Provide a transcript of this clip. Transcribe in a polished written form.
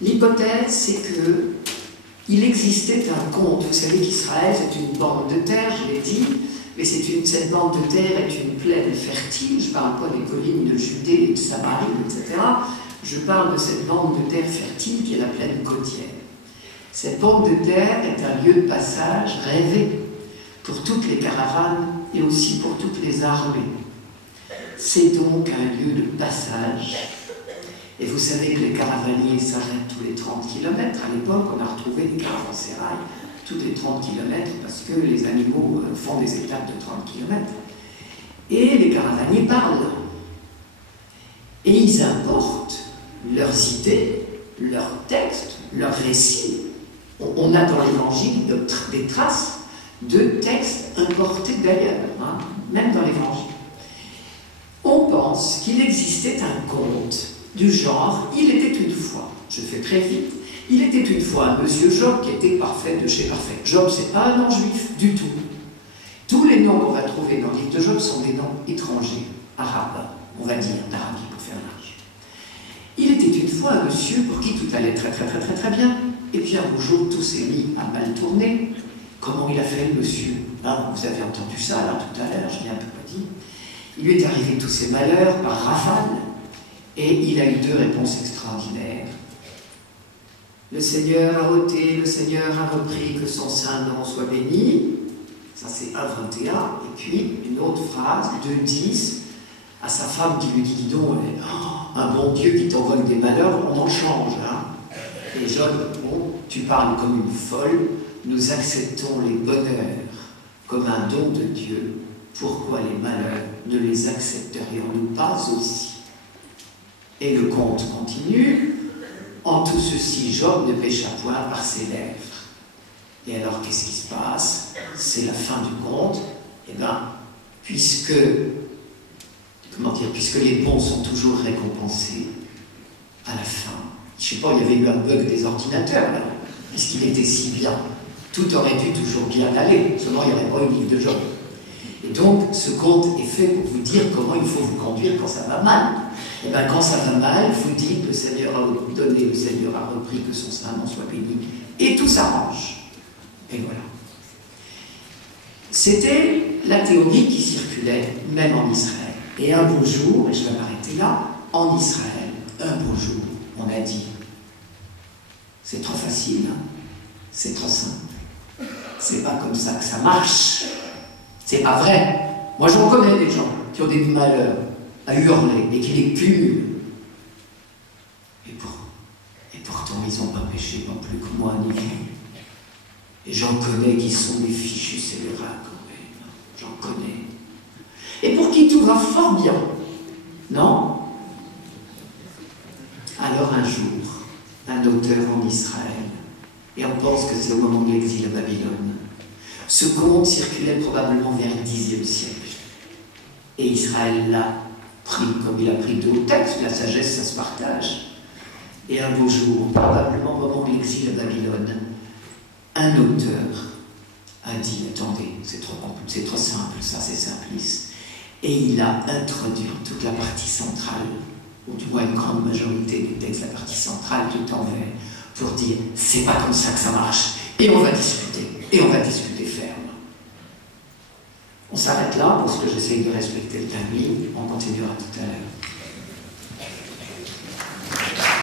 L'hypothèse, c'est que il existait un conte. Vous savez qu'Israël, c'est une bande de terre, je l'ai dit, mais cette bande de terre est une plaine fertile. Je ne parle pas des collines de Judée, de Samarie, etc. Je parle de cette bande de terre fertile qui est la plaine côtière. Cette bande de terre est un lieu de passage rêvé pour toutes les caravanes et aussi pour toutes les armées. C'est donc un lieu de passage. Et vous savez que les caravaniers s'arrêtent tous les 30 km. À l'époque, on a retrouvé des caravansérails tous les 30 km parce que les animaux font des étapes de 30 km. Et les caravaniers parlent. Et ils importent leurs idées, leurs textes, leurs récits. On a dans l'Évangile des traces de textes importés d'ailleurs, hein, même dans l'Évangile. On pense qu'il existait un conte du genre « Il était une fois », je fais très vite, « Il était une fois un monsieur Job qui était parfait de chez parfait ». Job, c'est pas un nom juif du tout. Tous les noms qu'on va trouver dans le livre de Job sont des noms étrangers, arabes, on va dire, d'Arabie pour faire large. Il était une fois un monsieur pour qui tout allait très bien, et puis un beau jour, tout s'est mis à mal tourner. Comment il a fait, le monsieur? Hein, vous avez entendu ça là tout à l'heure, je l'ai un peu pas dit. Il lui est arrivé tous ses malheurs par rafale, et il a eu deux réponses extraordinaires. Le Seigneur a ôté, le Seigneur a repris, que son saint nom soit béni. Ça c'est 1,21. Et puis une autre phrase, 2,10, à sa femme qui lui dit, dis donc, un bon Dieu qui t'envoie des malheurs, on en change. Hein. Et Job, bon, tu parles comme une folle, nous acceptons les bonheurs comme un don de Dieu. Pourquoi les malheurs ne les accepterions-nous pas aussi? Et le conte continue. En tout ceci, Job ne pécha point par ses lèvres. Et alors, qu'est-ce qui se passe? C'est la fin du conte. Eh bien, puisque les bons sont toujours récompensés, à la fin, je ne sais pas, il y avait eu un bug des ordinateurs, là, puisqu'il était si bien. Tout aurait dû toujours bien aller, seulement il n'y aurait pas eu livre de Job. Et donc, ce conte est fait pour vous dire comment il faut vous conduire quand ça va mal. Et bien, quand ça va mal, vous dites, le Seigneur a donné, le Seigneur a repris, que son saint nom soit béni, et tout s'arrange. Et voilà. C'était la théorie qui circulait, même en Israël. Et un beau jour, et je vais m'arrêter là, en Israël, un beau jour, on a dit, c'est trop facile, hein, c'est trop simple, c'est pas comme ça que ça marche. C'est pas vrai. Moi, j'en connais des gens qui ont des malheurs à hurler et qui les cumulent. Et pourtant, ils n'ont pas péché non plus que moi, ni vous. Et j'en connais qui sont des fichus scélérats quand même. J'en connais. Et pour qui tout va fort bien. Non? Alors un jour, un auteur en Israël, et on pense que c'est au moment de l'exil à Babylone, ce conte circulait probablement vers le Xe siècle. Et Israël l'a pris, comme il a pris d'autres textes, la sagesse, ça se partage. Et un beau jour, probablement au moment de l'exil à Babylone, un auteur a dit, attendez, c'est trop simple, ça c'est simpliste. Et il a introduit toute la partie centrale, ou du moins une grande majorité du texte, la partie centrale tout en vert, pour dire, c'est pas comme ça que ça marche, et on va discuter ferme. On s'arrête là, parce que j'essaye de respecter le timing, on continuera tout à l'heure.